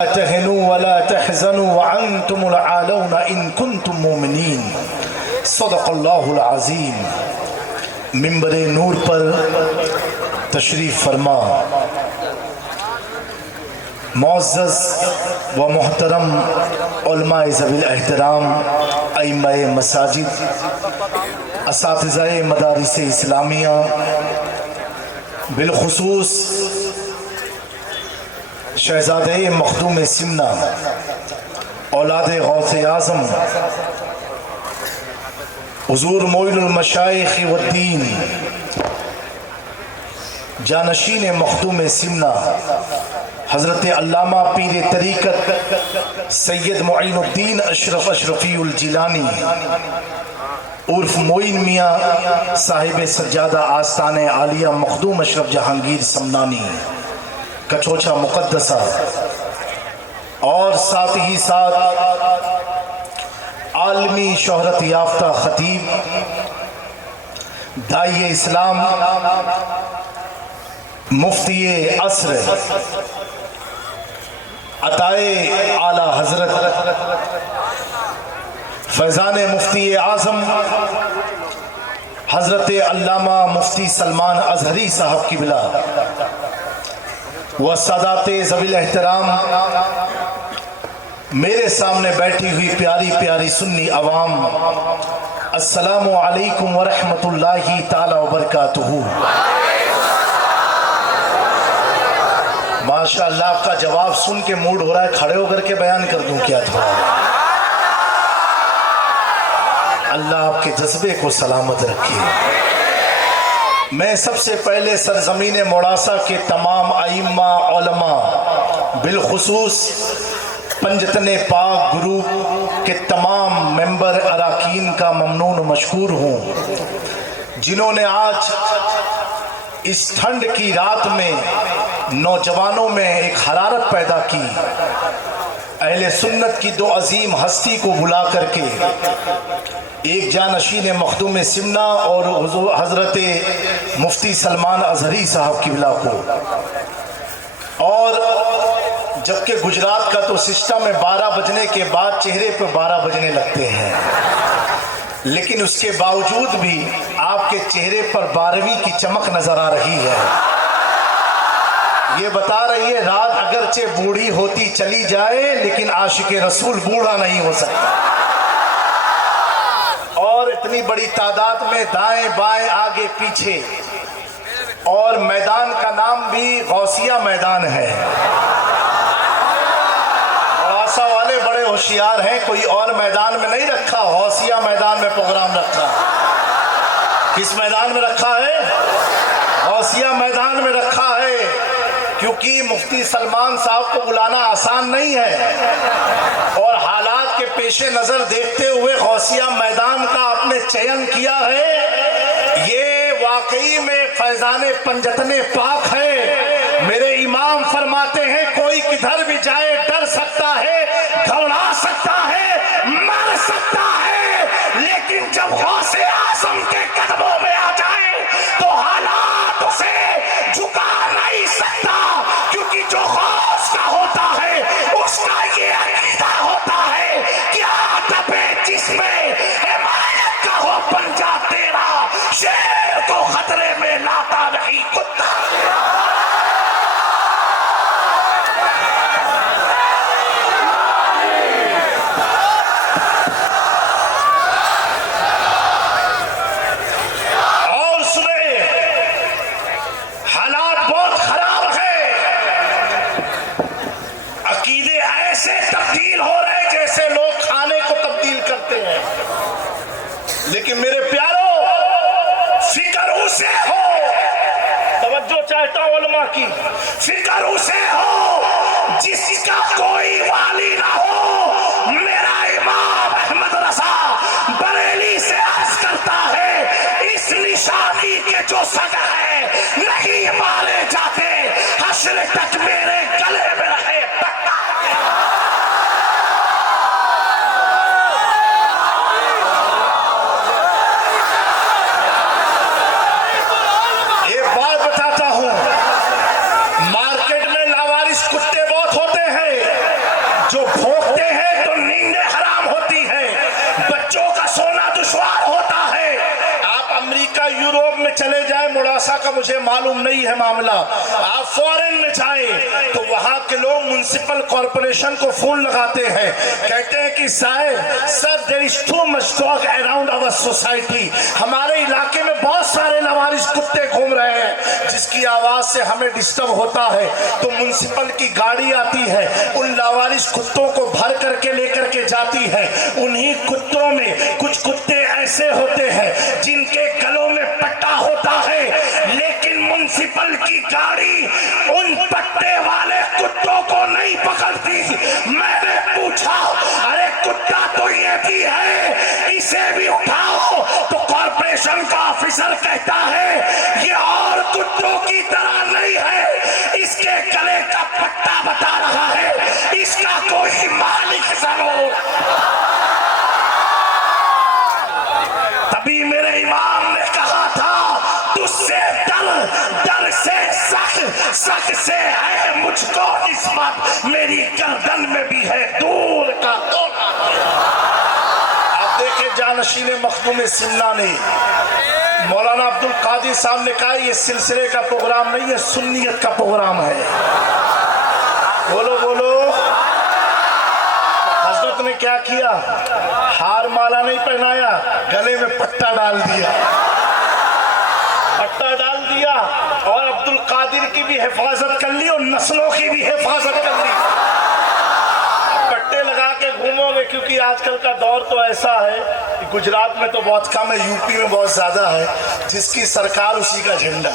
तहनु वला तहज़नु व अंतुमुल आलौना इन कुंतुम मुमिनीन। सदक़ल्लाहुल अज़ीम। मिंबरे नूर पर तशरीफ़ फरमा मुअज़्ज़ज़ व मोहतरम उलमाए ज़वील एहतराम अइम्माए मसाजिद, असातिज़ाए मदारिस इस्लामिया, बिलखुसूस शहज़ादे मखदूम सिमना औलाद गौसे आज़म हुज़ूर मोइनुल मशाइख़ वद्दीन जानशीन मखदूम सिमना हज़रत अल्लामा पीर तरीक़त सैयद मुईनुद्दीन अशरफ अशरफीउल जिलानी उर्फ मोइन मियाँ साहिब सज्जादा आस्ताने आलिया मखदूम अशरफ जहांगीर समनानी कचोचा मुक़द्दसा और साथ ही साथ आलमी शोहरत याफ्ता खतीब दाई इस्लाम मुफ्ती असर अताए आला हजरत फैज़ान मुफ्ती आज़म हजरत अल्लामा मुफ्ती सलमान अजहरी साहब की बिला व सादाते ज़वील एहतराम, मेरे सामने बैठी हुई प्यारी प्यारी सुन्नी अवाम, अस्सलामु अलैकुम व रहमतुल्लाहि ताला व बरकातुहू। माशाअल्लाह, आपका जवाब सुन के मूड हो रहा है खड़े होकर के बयान कर दूं क्या था। अल्लाह आपके जज्बे को सलामत रखे। मैं सबसे पहले सरजमीन मोड़ासा के तमाम आइम्मा उलमा, बिलखुसूस पंजतने पाक ग्रुप के तमाम मेंबर अराकीन का ममनून मशकूर हूँ, जिन्होंने आज इस ठंड की रात में नौजवानों में एक हरारत पैदा की। अहले सुन्नत की दो अजीम हस्ती को बुला करके, एक जानशीन मखदूम सिमना और हजरत मुफ्ती सलमान अजहरी साहब की बिला को, और जबकि गुजरात का तो सिस्टम है 12 बजने के बाद चेहरे पर 12 बजने लगते हैं, लेकिन उसके बावजूद भी आपके चेहरे पर 12वीं की चमक नजर आ रही है। ये बता रही है रात अगरचे बूढ़ी होती चली जाए, लेकिन आशिक़े रसूल बूढ़ा नहीं हो सकता। और इतनी बड़ी तादाद में दाएं बाएं आगे पीछे, और मैदान का नाम भी गौसिया मैदान है। गौसा वाले बड़े होशियार हैं, कोई और मैदान में नहीं रखा, गौसिया मैदान में प्रोग्राम रखा। किस मैदान में रखा है? गौसिया मैदान में रखा है, क्योंकि मुफ्ती सलमान साहब को बुलाना आसान नहीं है, और हालात के पेशे नजर देखते हुए गौसिया मैदान का आपने चयन किया है। ये वाकई में फैजाने पंजतने पाक है। मेरे इमाम फरमाते हैं कोई किधर भी जाए डर सकता है, घबरा सकता है, मर सकता है, लेकिन जब गौसे आज़म के कदमों में आ जाए तो हालात उसे झुका नहीं सकता, क्योंकि जो गौस का होता है उसका ये अकीदा होता है कि आदबे जिसमें हिमायत का हो पंजा तेरा, शेर को खतरे में लाता नहीं कुत्ता। लेकिन मेरे प्यारो, फिक्र उसे हो, तवज्जो चाहता हूं उलमा की, फिक्र उसे हो जिसका कोई वाली ना हो। मेरा इमाम अहमद रज़ा बरेली से अर्ज करता है, इस निशानी के जो सगा है नहीं मारे जाते, हश्र तक मेरे गले में रहे। कुत्ते बहुत होते हैं, जो भोगते हैं तो नींदें हराम होती है, बच्चों का सोना दुश्वार होता है। आप अमेरिका यूरोप में चले जाए, मुड़ासा का मुझे मालूम नहीं है मामला, आप फॉरेन में जाए तो वहां के लोग म्युनिसिपल कॉर्पोरेशन को फोन लगाते हैं, कहते हैं कि साहब sir there is too much dog around our society, हमारे इलाके में बहुत सारे लावारिस कुत्ते घूम रहे हैं जिसकी आवाज से हमें डिस्टर्ब होता है। तो म्युनिसिपल की गाड़ी आती है, उन लावारिस कुत्तों को भर करके लेकर के जाती है। उन्हीं कुत्तों में कुछ कुत्ते ऐसे होते हैं जिनके गलों में पट्टा होता है, लेकिन म्युनिसिपल की गाड़ी उन पट्टे वाले कुत्तों को नहीं पकड़ती। मैंने पूछा अरे कुत्ता तो ये भी है, इसे भी उठाओ, तो कॉर्पोरेशन का ऑफिसर कहता है ये और कुत्तों की तरह नहीं है, इसके गले का पट्टा बता रहा है, इसका कोई मालिक जरूर। तभी मेरे इमाम ने कहा था तुझसे डर से शक से है मुझको निस्बत, मेरी गर्दन में भी है दूर का तोड़ा। आप देखें जानशीन मखदूम सिन्ना ने, मौलाना अब्दुल कादिर साहब ने कहा ये सिलसिले का प्रोग्राम नहीं है, सुन्नियत का प्रोग्राम है। बोलो बोलो। हजरत ने क्या किया, हार माला नहीं पहनाया, गले में पट्टा डाल दिया, पट्टा डाल दिया, और अब्दुल कादिर की भी हिफाजत कर ली और नस्लों की भी हिफाजत कर ली। पट्टे लगा के घूमोगे, क्योंकि आजकल का दौर तो ऐसा है कि गुजरात में तो बहुत कम है, यूपी में बहुत ज्यादा है, जिसकी सरकार उसी का झंडा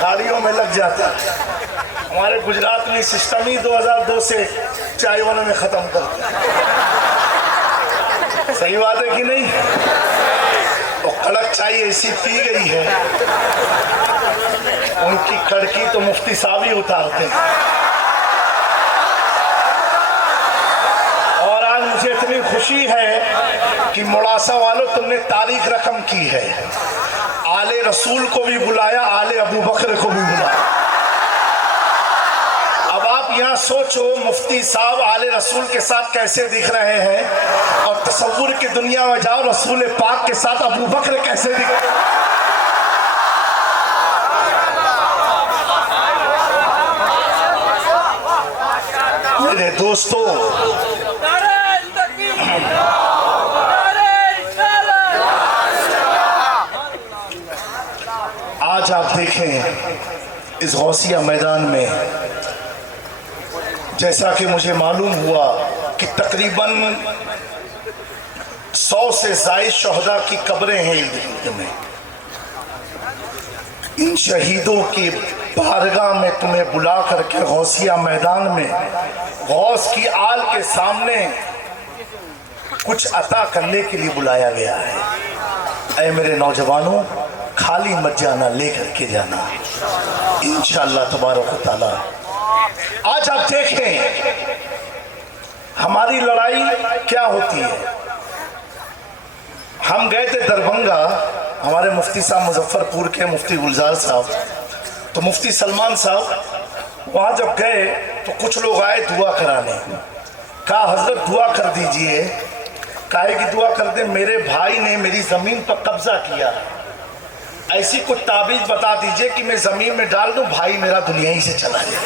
गाड़ियों में लग जाता है। हमारे गुजरात में सिस्टम ही 2002 से चाय वालों ने खत्म कर दिया। सही बात है कि नहीं? तो कड़क चाय ऐसी पी गई है, उनकी कड़की तो मुफ्ती साहब ही उतारते हैं। और आज मुझे इतनी खुशी है कि मुड़ासा वालों तुमने तारीख रकम की है, आले रसूल को भी बुलाया, आले अबू बकर को भी बुलाया। अब आप यहाँ सोचो मुफ्ती साहब आले रसूल के साथ कैसे दिख रहे हैं, और तसव्वुर की दुनिया में जाओ रसूल पाक के साथ अबू बकर कैसे दिख रहे हैं। मेरे दोस्तों, आज आप देखें इस गौसिया मैदान में, जैसा कि मुझे मालूम हुआ कि तकरीबन 100 से ज़ायद शहदा की कब्रें हैं इर्द में। इन शहीदों की बारगाह में तुम्हें बुला करके गौसिया मैदान में गौस की आल के सामने कुछ अता करने के लिए बुलाया गया है। ऐ मेरे नौजवानों, खाली मत जाना, लेकर के जाना इंशाअल्लाह तबारक व तआला। आज आप देखें हमारी लड़ाई क्या होती है। हम गए थे दरभंगा, हमारे मुफ्ती साहब मुजफ्फरपुर के मुफ्ती गुलजार साहब, तो मुफ्ती सलमान साहब वहाँ जब गए तो कुछ लोग आए दुआ कराने। कहा हजरत दुआ कर दीजिए। काहे की दुआ कर दे, मेरे भाई ने मेरी ज़मीन पर कब्जा किया, ऐसी कुछ ताबीज़ बता दीजिए कि मैं ज़मीन में डाल दूं, भाई मेरा दुनिया ही से चला जाए।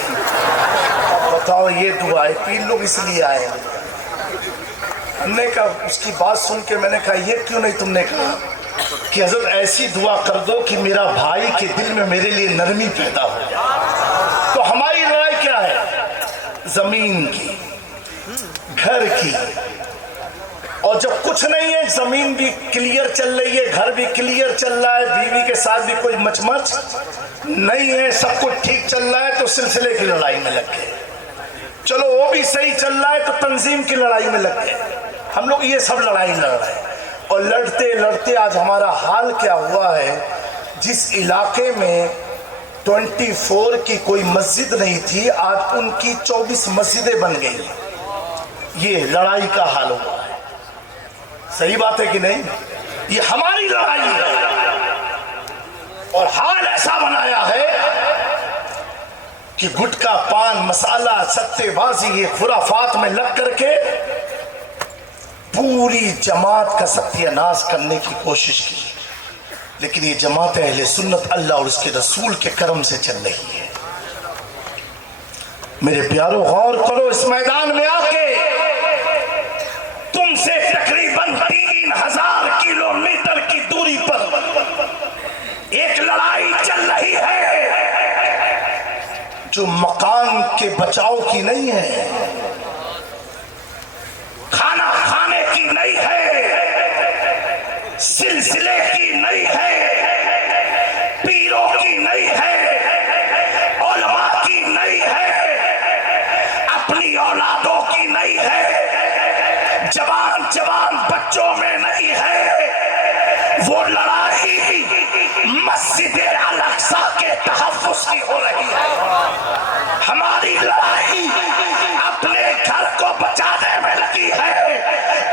बताओ ये दुआ है, 3 लोग इसलिए आए। हमने कहा, उसकी बात सुन के मैंने कहा ये क्यों नहीं तुमने कहा कि हजरत ऐसी दुआ कर दो कि मेरा भाई के दिल में मेरे लिए नरमी पैदा हो जाए। तो हमारी लड़ाई क्या है, ज़मीन की, घर की। और जब कुछ नहीं है, जमीन भी क्लियर चल रही है, घर भी क्लियर चल रहा है, बीवी के साथ भी कोई मचमच नहीं है, सब कुछ ठीक चल रहा है, तो सिलसिले की लड़ाई में लग गए। चलो वो भी सही चल रहा है तो तंजीम की लड़ाई में लग गए। हम लोग ये सब लड़ाई लड़ रहे हैं, और लड़ते लड़ते आज हमारा हाल क्या हुआ है, जिस इलाके में 24 की कोई मस्जिद नहीं थी, आज उनकी 24 मस्जिदें बन गई। ये लड़ाई का हाल हुआ है। सही बात है कि नहीं? ये हमारी लड़ाई है। और हाल ऐसा बनाया है कि गुटखा पान मसाला सत्तेबाजी ये खुराफात में लग करके पूरी जमात का सत्यानाश करने की कोशिश की। लेकिन ये जमात अहले सुन्नत अल्लाह और उसके रसूल के करम से चल रही है। मेरे प्यारों, गौर करो, इस मैदान में आके तुमसे तकरीबन 3000 किलोमीटर की दूरी पर एक लड़ाई चल रही है जो मकान के बचाव की नहीं है, खाना खाने की नहीं है, सिलसिले की नहीं है, पीरों की नहीं है, उलमा की नहीं है, अपनी औलादों की नहीं है, जवान जवान बच्चों में नहीं है। वो लड़ाई मस्जिद अल-अक़सा के तहफ़्फ़ुज़ की हो रही है। हमारी लड़ाई अपने घर को बचाने में लगी है,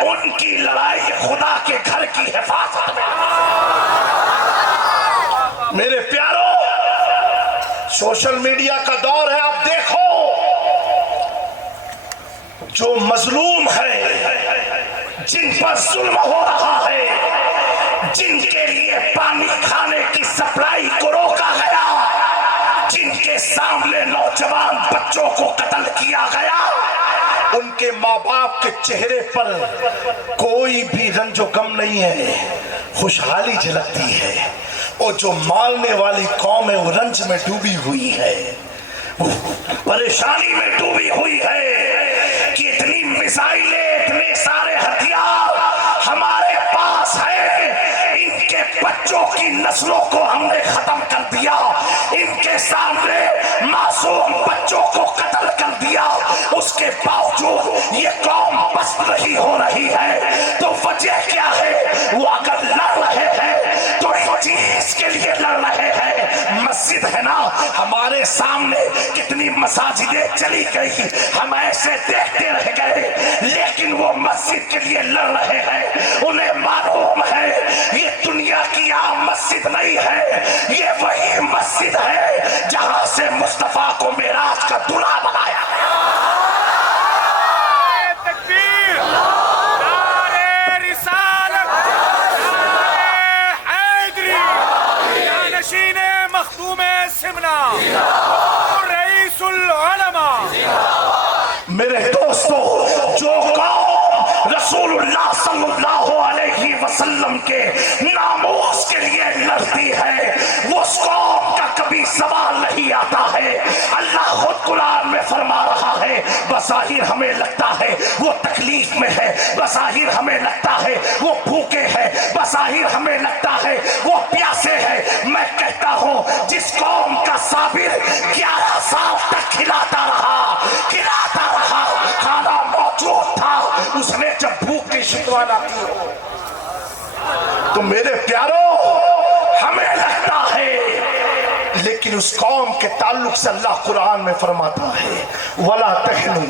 उनकी लड़ाई खुदा के घर की हिफाजत में। मेरे प्यारों, सोशल मीडिया का दौर है। आप देखो, जो मजलूम है, जिन पर जुल्म हो रहा है, जिनके लिए पानी खाने की सप्लाई को रोका गया, जिनके सामने नौजवान बच्चों को कत्ल किया गया, उनके माँ बाप के चेहरे पर कोई भी रंजो गम नहीं है, खुशहाली झलकती है। और जो मारने वाली कौम है वो रंज में डूबी हुई है, परेशानी में डूबी हुई है कि इतनी मिसाइलें, इतने सारे हथियार हमारे पास है, इनके बच्चों की नस्लों को हमने खत्म कर दिया, इनके सामने मासूम बच्चों को कत्ल कर दिया, उसके बावजूद ये कौम बस नहीं हो रही है। तो वजह क्या है? वो अगर लड़ रहे हैं तो इस चीज के लिए लड़ रहे हैं। मस्जिद है ना, हमारे सामने कितनी मसाजिदें चली गई, हम ऐसे देखते रह गए, लेकिन वो मस्जिद के लिए लड़ रहे हैं। उन्हें मालूम है ये दुनिया की आम मस्जिद नहीं है, ये वही मस्जिद है जहां से मुस्तफा को मेराज का दूल्हा बनाया। मेरे दोस्तों, जो कौम रसूलुल्लाह सल्लल्लाहु अलैहि वसल्लम के नामूस के लिए लड़ती है, वो उस कौम का कभी सवाल नहीं आता है। अल्लाह खुद कुरान में फरमा रहा है, बज़ाहिर हमें लगता है वो तकलीफ में है, बज़ाहिर हमें लगता है वो भूखे है, बज़ाहिर हमें लगता है वो प्यासे है। मैं कहता हूँ जिस कौम का साबिर 11 साल तक खिलाता रहा, खाना मौजूद था, उसने जब भूख की शिकवा ना की हो, तो मेरे प्यारों हमें लगता है, लेकिन उस कौम के ताल्लुक से अल्लाह कुरान में फरमाता है, वला तहनु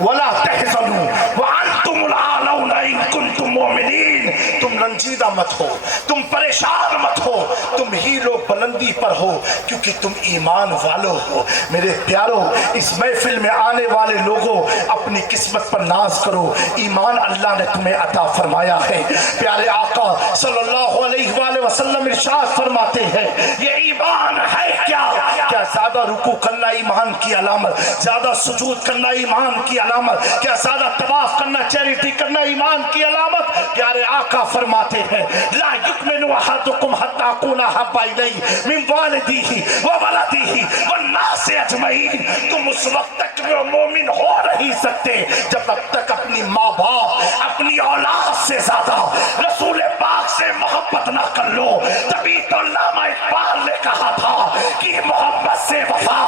वला तहज़नु व अंतुमुल आलौना इन कुंतुम मोमिनीन। तुम रंजीदा मत हो, तुम परेशान मत हो, तुम ही लोग बुलंदी पर हो क्योंकि तुम ईमान वालों हो। मेरे प्यारों, इस महफिल में आने वाले लोगों, अपनी किस्मत पर नाज करो, ईमान अल्लाह ने तुम्हें अता फरमाया है। प्यारे आका सल्लल्लाहु अलैहि वसल्लम इरशाद फरमाते हैं, ये ईमान है क्या? क्या ज्यादा रुकू करना ईमान की अलामत, ज्यादा सुजूद करना ईमान की अलामत, क्या ज्यादा तवाफ करना, चैरिटी करना ईमान की अलामत? प्यारे आका फरमाते हैं, ला युमिनु अहदुकुम हत्ता अकूना हब्बा इलैहि मिन वालिदिही व वलदिही वन नास अजमईन। तुम उस वक्त तक मोमिन हो नहीं सकते जब तक अपनी माँ बाप, अपनी औलाद से ज्यादा रसूल पाक से मोहब्बत ना कर लो। तभी तो अल्लामा इकबाल ने कहा था कि मोहब्बत से वफा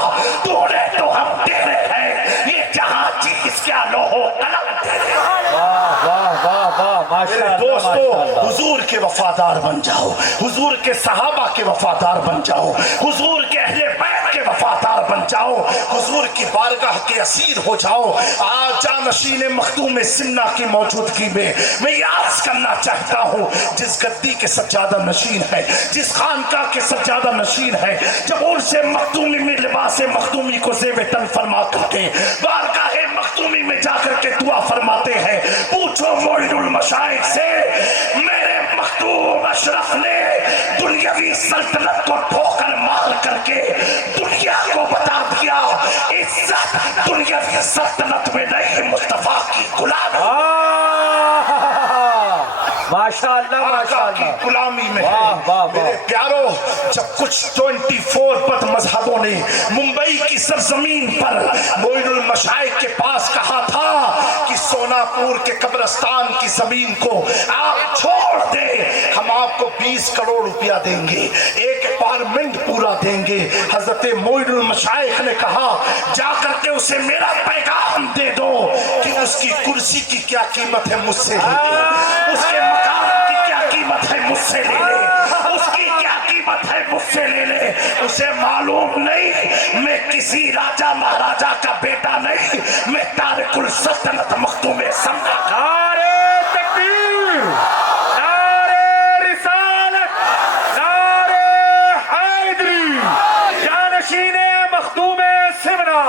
तूने तो हम तेरे हैं, ये जहां चीज क्या लो हो कलम। मेरे दोस्तों, हुजूर के वफादार बन जाओ, हुजूर के सहाबा के वफादार बन जाओ, हुजूर के अहले बैत के वफादार बन जाओ, हुजूर की बारगाह के असीर हो जाओ। आज जानशीन मखदूम सिन्ना की मौजूदगी में मैं याद करना चाहता हूँ, जिस गद्दी के सज्जादा नशीन है, जिस खानकाह के सज्जादा नशीन है, जब उनसे मखदूमी में लिबास मखदूमी को ज़ेब तन फरमा करके बारगाहे मखदूमी में जाकर के दुआ फरमाते हैं, पूछो मोइनुल मशाइख से, मेरे मखदूम अशरफ ने दुनियावी सल्तनत को ठोकर मार करके दुनिया को बता दिया, इज्जत दुनियावी सल्तनत में नहीं, मुस्तफा की गुलामी, माशाअल्लाह माशाअल्लाह की गुलामी में। वाह वाह मेरे प्यारों, जब कुछ 24 बद मजहबों ने मुंबई की सरजमीन पर मोइनुल मशाइख के पास कहा था कि सोनापुर के कब्रिस्तान की जमीन को आप छोड़ दें, हम आपको 20 करोड़ रुपया देंगे, एक अपार्टमेंट पूरा देंगे। हजरत मोइनुल मशाइख ने कहा, जाकर के उसे मेरा पैगाम दे दो कि उसकी कुर्सी की क्या कीमत है मुझसे ले ले, उसके मकान की क्या कीमत है मुझसे ले ले, उसकी क्या कीमत है मुझसे ले ले। उसे मालूम नहीं मैं किसी राजा महाराजा का बेटा नहीं, मैं तारिकुल सल्तनत मखदूम सिन्ना। नारे तकबीर, नारे रिसालत, नारे हैदरी, जानशीने मखदूम सिन्ना,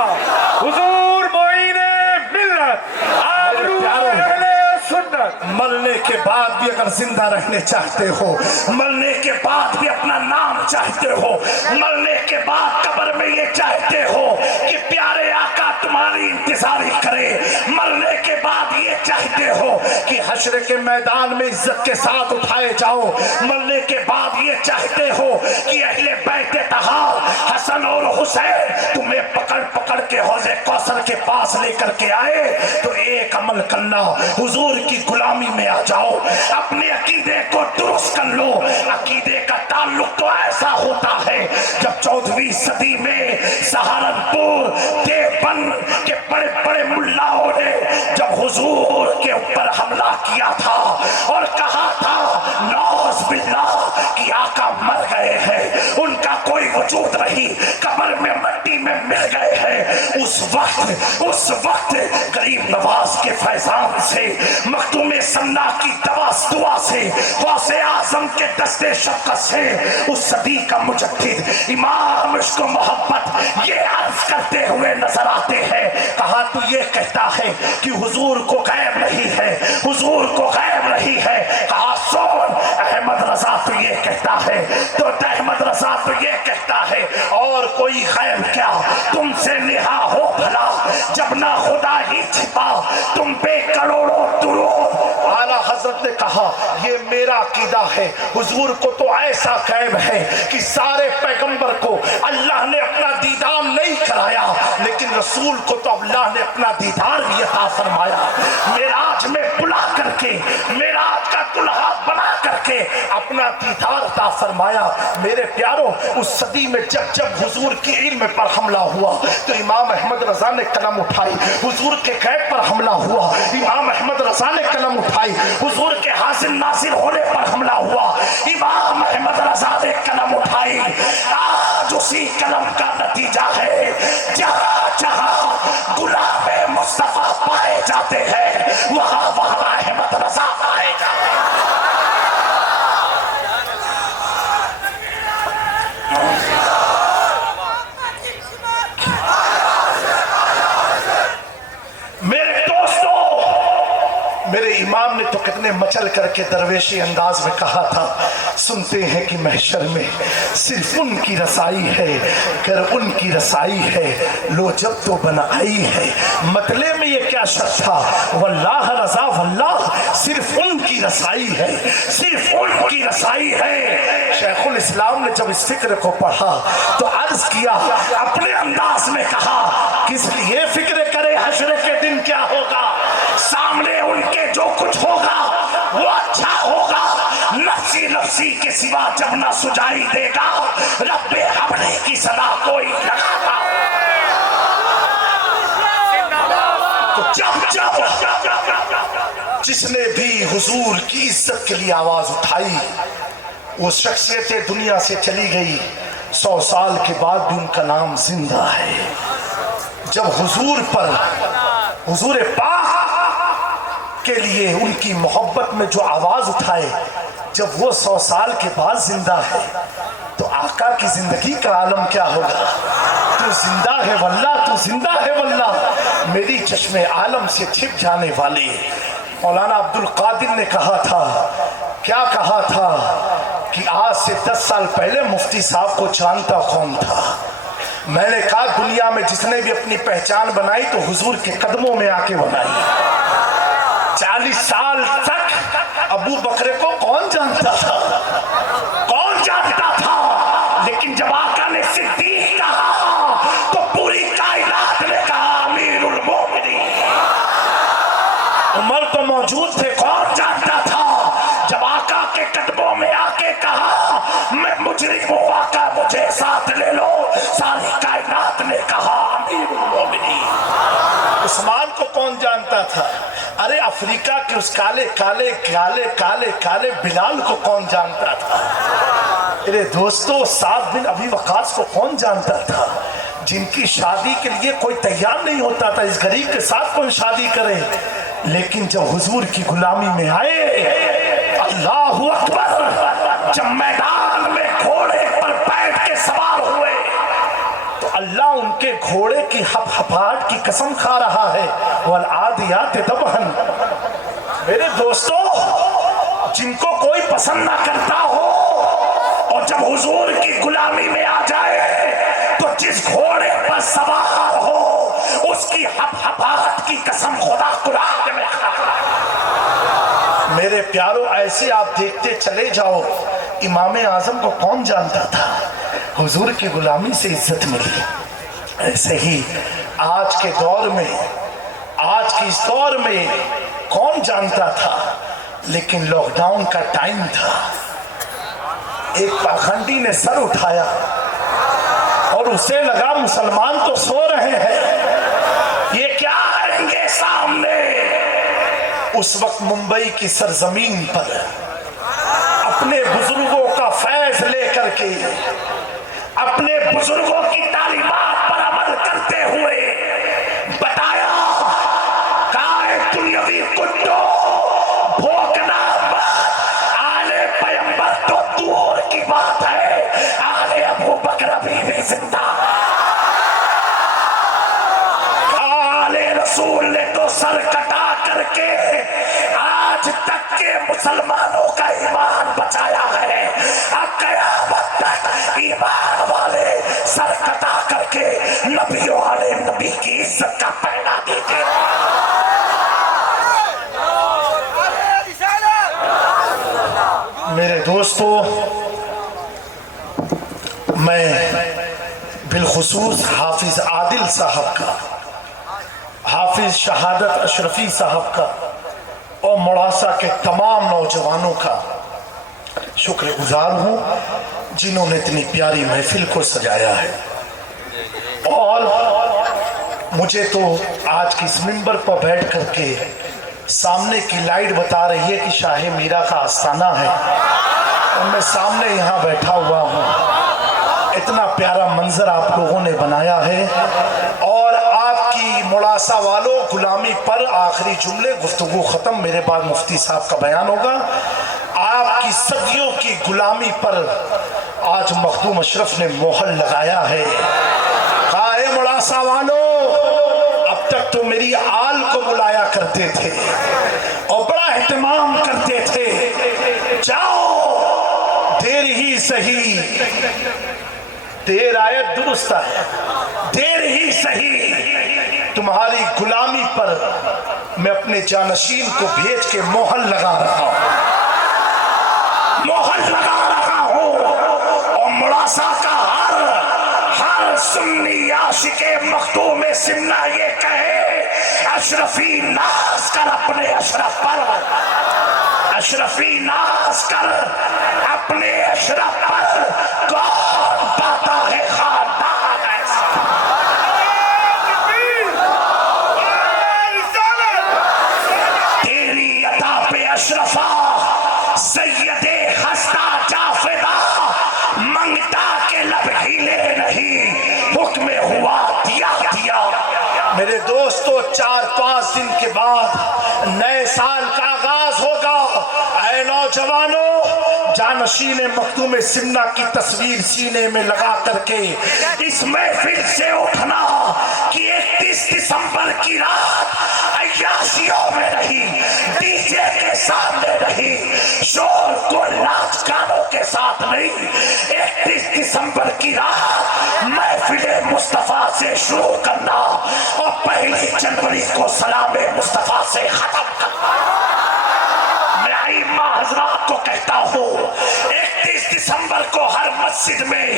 हुजूर मोइने मिल्लत, आबरू अहले सुन्नत। मरने के बाद भी अगर जिंदा रहने चाहते हो, मरने के बाद भी अपना नाम चाहते हो, मरने के बाद कब्र में ये चाहते हो कि प्यारे आका तुम्हारी इंतजारी करे, मरने के बाद ये चाहते हो कि हश्र के मैदान में इज्जत के साथ उठाए जाओ, मरने के बाद ये चाहते हो कि अहले बैते तहार हसन और हुसैन तुम्हें पकड़ पकड़ के हौज़े कौसर के पास लेकर के आए, तो एक अमल करना, हुजूर की गुलामी में आ जाओ, अपने अकीदे को दुरुस्त कर लो। अकीदे का ताल्लुक तो ऐसा होता है, जब 14वीं सदी में सहारनपुर देवबंद के बड़े बड़े मुल्लाओं ने जब हुजूर के ऊपर हमला किया था और कहा था नौज बिल्लाह कि आका मर गए हैं, उनका कोई वजूद नहीं, कब्र में मट्टी में मिल गए हैं, उस वक्त गरीब नवाज के फैजान से, मखदूम सिन्ना की दुआ से, गौसे आजम के दस्ते शफ़क़त से, उस सदी का मुजद्दिद इमाम इश्क़ व मोहब्बत ये अर्ज करते हुए नजर आते हैं। कहा तू ये कहता है कि हुजूर को गैब नहीं है, हुजूर को गैब नहीं है। कहा सुन अहमद रजा तो ये कहता है, तो अहमद रजा तो ये कहता है, और कोई गैब क्या तुमसे निहा हो भला, जब ना खुदा ही छिपा तुम पे करोड़ों दुरूद। आला हजरत ने कहा ये मेरा अकीदा है, हुजूर को तो ऐसा गैब है कि सारे पैगंबर को अल्लाह ने अपना दीदार नहीं कराया, लेकिन रसूल को तो अल्लाह ने अपना दीदार भी अता फरमाया। मेराज में बुला करके, मेराज का दुल्हा बना करके अपना दीदार अता फरमाया। मेरे प्यारों, उस सदी में जब जब हुजूर की इल्म पर हमला हुआ तो इमाम अहमद रजा ने कलम उठाई, हुजूर के गैब पर हमला हुआ, इमाम अहमद रजा ने कलम उठाई, हुजूर के हासिल नासिर होने पर हमला हुआ, इमाम अहमद रजा ने कलम उठाई। आज उसी कलम का नतीजा है, जहाँ जहाँ गुलाम मुस्तफा पाए जाते हैं वहाँ वहाँ अहमद रजा पाए जाते हैं। मेरे इमाम ने तो कितने मचल करके दरवेशी अंदाज में कहा था, सुनते हैं कि महशर में सिर्फ उनकी रसाई है, कर उनकी रसाई है, लो जब तो बनाई है। मतले में ये क्या शक था, वल्लाह रजा वल्लाह सिर्फ उनकी रसाई है, सिर्फ उनकी रसाई है। शेखुल इस्लाम ने जब इस फिक्र को पढ़ा तो अर्ज किया, अपने अंदाज में कहा, किस लिए फिक्र करे, हश्र के दिन क्या होगा, सामने उनके जो कुछ होगा वो अच्छा होगा। नफ्सी नफ्सी के सिवा जब ना सुझाई देगा, रब्बे हमने की सदा कोई लगाता। तो जब जिसने भी हुजूर की इज्जत के लिए आवाज उठाई, वो शख्सियतें दुनिया से चली गई, 100 साल के बाद भी उनका नाम जिंदा है। जब हुजूर पर हुजूर पाक के लिए उनकी मोहब्बत में जो आवाज उठाए, जब वो 100 साल के बाद जिंदा है तो आका की जिंदगी का आलम क्या होगा। तू जिंदा है वल्ला, तू जिंदा है वल्ला, मेरी चश्मे आलम से छिप जाने वाली। मौलाना अब्दुल कादिर ने कहा था, क्या कहा था कि आज से 10 साल पहले मुफ्ती साहब को जानता कौन था। मैंने कहा दुनिया में जिसने भी अपनी पहचान बनाई तो हुजूर के कदमों में आके बनाई। 40 साल तक अबू बकरे को कौन जानता था, कौन जानता था, लेकिन जब आका ने सिद्दीक कहा तो पूरी कायनात ने कहा अमीरुल मोमिनीन। उमर तो मौजूद थे, कौन जानता था। जब आका के कदमों में आके कहा मैं मुजरिम हूं आका मुझे साथ ले लो, सारी कायनात ने कहा अमीरुल मोमिनीन। उस्मान को कौन जानता था। अरे अफ्रीका के उस काले काले काले काले काले बिलाल को कौन जानता था। अरे दोस्तों, 7 दिन अभी वकास को कौन जानता था, जिनकी शादी के लिए कोई तैयार नहीं होता था। इस गरीब के साथ कौन शादी करे, लेकिन जब हुजूर की गुलामी में आए, अल्लाहु अकबर, जब मैदान में घोड़े पर बैठ के सवार हुए तो अल्लाह उनके घोड़े की हफहफाहट की कसम खा रहा है, वल आदियात दबहन। मेरे दोस्तों, जिनको कोई पसंद ना करता हो और जब हुजूर की गुलामी में आ जाए तो जिस घोड़े पर सवार हो उसकी हफहफाहट की कसम खुदा कुरान में मेरे प्यारों, ऐसे आप देखते चले जाओ। इमाम आजम को कौन जानता था, हुजूर की गुलामी से इज्जत मिली। ऐसे ही आज के दौर में, आज की इस दौर में कौन जानता था, लेकिन लॉकडाउन का टाइम था। एक पाखंडी ने सर उठाया और उसे लगा मुसलमान तो सो रहे हैं, ये क्या आएंगे सामने। उस वक्त मुंबई की सरजमीन पर अपने बुजुर्गों का फैज लेकर के, अपने बुजुर्गों की तालीमात पर अमल करते हुए बताया, काए दुनियावी कुत्तों, भोंकना मत, आले पैगंबर तो दूर की बात है, आले अबू बकर अभी भी जिंदा। आले रसूल ने तो सर कटा करके आज तक के मुसलमानों का ईमान बचाया है। अब कयामत तक ईमान वाले सर कटा करके नबियों वाले नबी की इज्जत का पैना देते। मेरे दोस्तों, मैं बिलखुसूस हाफिज आदिल साहब का, हाफिज शहादत अशरफी साहब का और मोड़ासा के तमाम नौजवानों का शुक्रगुजार हूँ जिन्होंने इतनी प्यारी महफिल को सजाया है। और मुझे तो आज की इस मिंबर पर बैठ करके सामने की लाइट बता रही है कि शाह मीरा का आस्थाना है और मैं सामने यहाँ बैठा हुआ हूँ। इतना प्यारा मंजर आप लोगों ने बनाया है। और आपकी मुलासा वालों, गुलामी पर आखिरी जुमले, गुफ्तगू खत्म, मेरे बाद मुफ्ती साहब का बयान होगा। आपकी सदियों की गुलामी पर आज मखदूम अशरफ ने मोहर लगाया है। काए मुलासा वालों, अब तक तो मेरी आल को बुलाया करते थे और बड़ा एहतमाम करते थे। जाओ, देर ही सही, देर आयत दुरुस्त है, देर ही सही, तुम्हारी गुलामी पर मैं अपने जानशीन को भेज के मोहर लगा रहा हूं, मोहर लगा रहा हूं। और मुलासा का हर सुन्नी आशिके मखदूम सिन्ना ये कहे, अशरफी नाज कर अपने अशरफ पर, अशरफी नाज कर अपने अशरफ पर। कौन पाता है खानदान ऐसा, तेरी अता पे अशरफा सैयदे हस्ता जाफिदा, मंगता के लब हिले नहीं, हुक्म हुआ दिया दिया, मेरे दोस्तों 4-5 दिन के बाद नए साल का आगाज होगा। ऐ नौजवानों, जानशीन मखदूम सिमना की तस्वीर सीने में लगा करके इस महफिल से उठना कि 31 दिसंबर की रात अय्याशियों में रही, डीजे के सामने रही, शोर को नाच गानों के साथ नहीं। 31 दिसंबर की रात महफिल मुस्तफा से शुरू करना और 1 जनवरी को सलाम मुस्तफा से खत्म करना। मैं आइम्मा हजरात को कहता हूँ 31 दिसंबर को हर मस्जिद में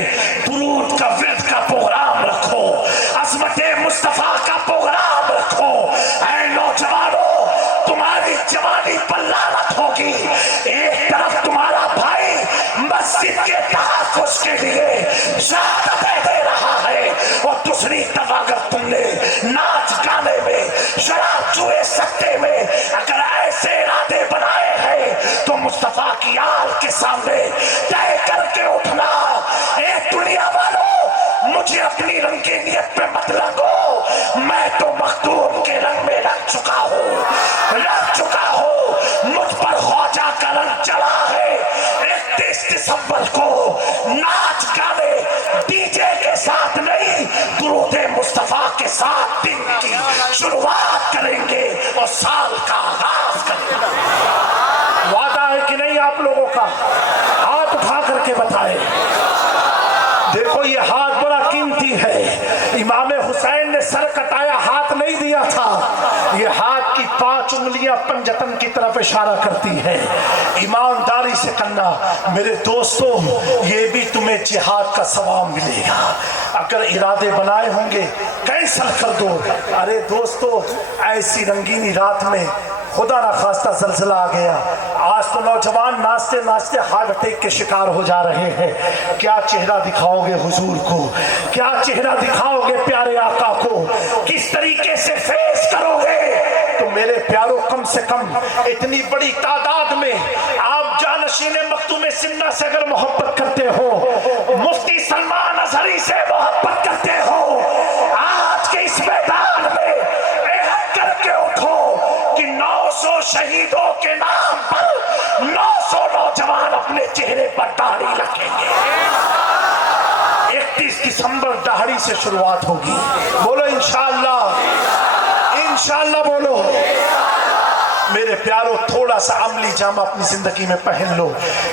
दुरूद का विर्द का प्रोग्राम रखो, अज़मत मुस्तफा का प्रोग्राम रखो। ऐ नौजवानों, तुम्हारी जवानी पर लानत होगी। एक तरफ तुम्हारा भाई मस्जिद के तहफ़्फ़ुज़ के लिए शहादतें दे रहा है और दूसरी तरफ अगर तुमने नाच गाने में, शराब जुए सट्टे में अगर ऐसे इरादे बनाए हैं तो मुस्तफा की आल के सामने तय करके उठना। ए दुनिया वालों, मुझे अपनी रंगीनियत पे मत लगो, मैं तो मखदूम के रंग में रंग चुका हूँ, मुझ पर ख्वाजा का रंग चला है। 31 दिसंबर को नाच गाने डीजे के साथ नहीं, दुरूद मुस्तफा के साथ दिन की शुरुआत करेंगे और साल का आगाज करेंगे। वादा है कि नहीं आप लोगों का? हाथ उठा करके बताए। देखो ये हाथ बड़ा कीमती है। इमाम हुसैन ने सर कटाया, हाथ नहीं दिया था। ये हाथ की 5 उंगलियां पंजतन की तरफ इशारा करती है। ईमानदारी से करना मेरे दोस्तों, ये भी तुम्हें जिहाद का सवाब मिलेगा। अगर इरादे बनाए होंगे कैंसल कर दो। अरे दोस्तों, ऐसी रंगीनी रात में खुदा ना खास्ता ज़लज़ला आ गया, आज तो नौजवान नाचते नाचते हार्ट अटैक के शिकार हो जा रहे हैं। क्या चेहरा दिखाओगे हुजूर को? क्या चेहरा दिखाओगे प्यारे आका को? किस तरीके से फेस करोगे? तो मेरे प्यारों, कम से कम इतनी बड़ी तादाद में आप जानशीन मखदूम सिन्ना से अगर मोहब्बत करते हो, मुफ्ती सलमान अजहरी से मोहब्बत करते हो, आज के इस मैदान में एहद करके उठो कि 900 शहीदों के नाम पर 900 नौजवान अपने चेहरे पर दाढ़ी रखेंगे। 31 दिसंबर दाढ़ी से शुरुआत होगी। बोलो इंशाअल्लाह, इंशाअल्लाह बोलो। मेरे प्यारों, थोड़ा सा अमली जामा अपनी जिंदगी में पहन लो।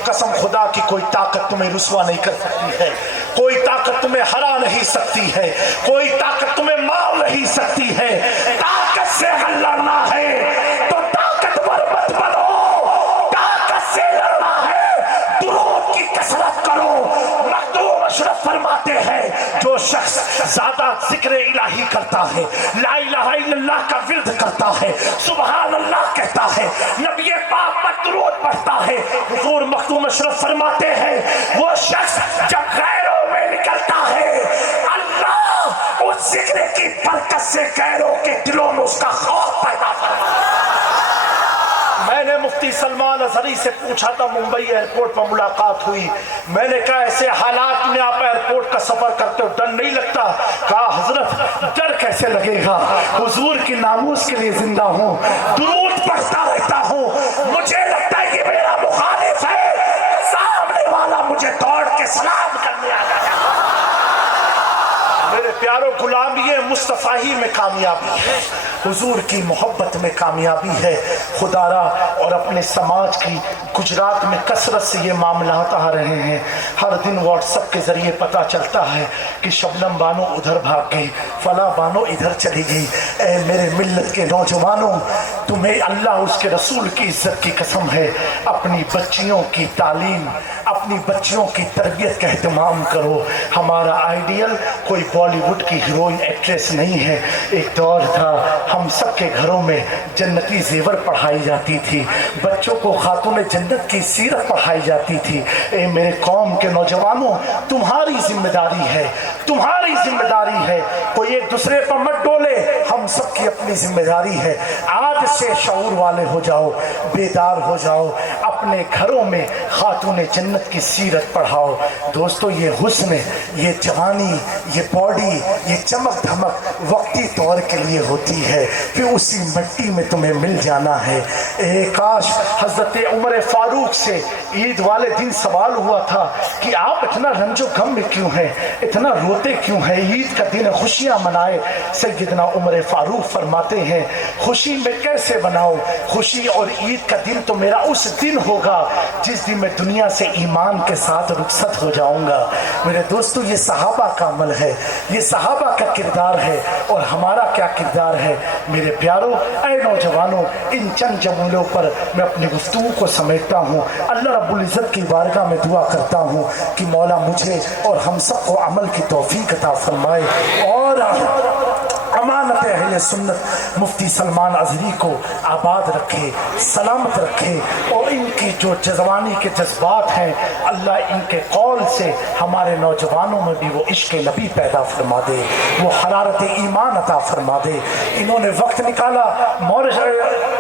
कसम खुदा की कोई ताकत तुम्हें रुसवा नहीं कर सकती है, कोई ताकत तुम्हें हरा नहीं सकती है, कोई ताकत तुम्हें मार नहीं सकती है। ताकत से अगर लड़ना है तो ताकतवर मत बनो, ताकत से लड़ना है दुरूद की कसरत करो। मखदूम अशरफ फरमाते हैं, जो शख्स ज्यादा जिक्र इलाही करता है, ला इलाहा इल्लल्लाह का विर्द करता है, सुभान अल्लाह कहता है, नबी पाक पर दुरूद पढ़ता है, हुजूर मखदूम अशरफ फरमाते हैं, वो शख्स जब गैरों में निकलता है, अल्लाह उस जिक्र की बरकत से गैरों के दिलों में उसका खौफ पैदा करता है। मैंने मुफ्ती सलमान अजहरी से पूछा था, मुंबई एयरपोर्ट पर मुलाकात हुई, मैंने कहा ऐसे हालात में आप एयरपोर्ट का सफर करते हो, डर नहीं लगता? कहा हजरत डर कैसे लगेगा, हुजूर की नामूस के लिए जिंदा हूँ, दुरूद पढ़ता रहता हूँ, मुझे लगता है कि मेरा मुखालिफ है, सामने वाला मुझे दौड़ के सलाम करने आ गया। मेरे प्यारों, गुलामी मुस्तफाही में कामयाबी है, हुजूर की मोहब्बत में कामयाबी है खुदारा। और अपने समाज की गुजरात में कसरत से ये मामलात आ रहे हैं। हर दिन व्हाट्सएप के जरिए पता चलता है कि शबनम बानो उधर भाग गई, फला बानो इधर चली गई। ए मेरे मिल्लत के नौजवानों, तुम्हें अल्लाह उसके रसूल की इज्जत की कसम है, अपनी बच्चियों की तालीम, अपनी बच्चियों की तरबियत का एहतमाम करो। हमारा आइडियल कोई बॉलीवुड की हीरोइन एक्ट्रेस नहीं है। एक दौर था हम सब के घरों में जन्नती जेवर पढ़ाई जाती थी, बच्चों को खातून जन्नत की सीरत पढ़ाई जाती थी। ए मेरे कौम के नौजवानों, तुम्हारी जिम्मेदारी है, तुम्हारी जिम्मेदारी है, कोई एक दूसरे पर मत डोले, हम सबकी अपनी जिम्मेदारी है। आज से शऊर वाले हो जाओ, बेदार हो जाओ, अपने घरों में खातून जन्नत की सीरत पढ़ाओ। दोस्तों, ये हुस्न, ये जवानी, ये बॉडी, ये चमक धमक वक्ती तौर के लिए होती है, फिर उसी मिट्टी में तुम्हें मिल जाना है। काश हजरत उमर फारूक से ईद वाले दिन सवाल हुआ था कि आप इतना रंजो गम में क्यों हैं, इतना रोते क्यों हैं, ईद का दिन खुशियां मनाए। सैयदना उमर फारूक फरमाते हैं, खुशी में कैसे बनाऊं, खुशी और ईद का दिन तो मेरा उस दिन होगा जिस दिन मैं दुनिया से ईमान के साथ रुखसत हो जाऊंगा। मेरे दोस्तों, ये सहाबा का अमल है, ये सहाबा का किरदार है, और हमारा क्या किरदार है। मेरे प्यारों, ऐ नौजवानों, इन चंद जमलों पर मैं अपनी गुफ्तगू को समेटता हूँ। अल्लाह रब्बुल इज़्ज़त की बारगाह में दुआ करता हूँ कि मौला मुझे और हम सबको अमल की तौफीक अता फरमाए, और अमानत अहले सुन्नत मुफ्ती सलमान अज़हरी को आबाद रखे, सलामत रखे, और इनकी जो जज़बानी के जज्बात हैं, अल्लाह इनके कौल से हमारे नौजवानों में भी वो इश्क नबी पैदा फरमा दे, वो हरारत ईमान अता फरमा दे। इन्होंने वक्त निकाला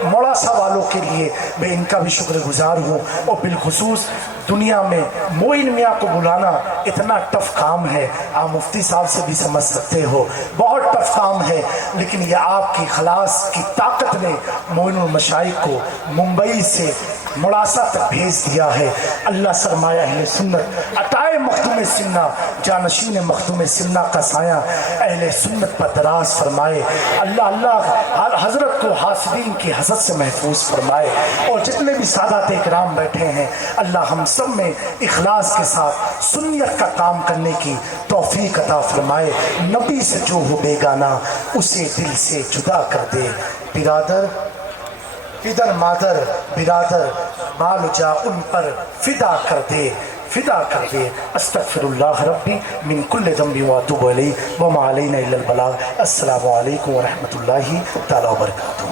मोड़ासा वालों के लिए, मैं इनका भी शुक्रगुजार हूँ। और बिलखुसूस दुनिया में मोइन मियाँ को बुलाना इतना टफ काम है, आप मुफ्ती साहब से भी समझ सकते हो, बहुत टफ काम है, लेकिन ये आपकी खलास की ताकत ने मोइनुल मशाइख को मुंबई से मुड़ासा तक भेज दिया है। अल्लाह सरमाया अहले सुन्नत अताए मखदूम सिन्ना, जानशीन मखदूम सिन्ना का साया अहले सुन्नत पर दराज फरमाए। अल्लाह हजरत को हासिदीन की हसद से महफूज फरमाए, और जितने भी सादात इकराम बैठे हैं, अल्लाह हम सब में इखलास के साथ सुन्नियत का काम करने की तौफीक अता फरमाए। नबी से जो हो बेगाना उसे दिल से जुदा कर दे। बिरादर पिदर मादर बिरादर बाल जा उन पर फिदा कर दे, फिदा कर दे। अस्तगफिरुल्लाह रब्बी मिन कुल्लि ज़ंबि व अतूबु इलैहि व मा अलैना इल्लल बलाग। अस्सलामु अलैकुम व रहमतुल्लाहि तआला व बरकातुहू।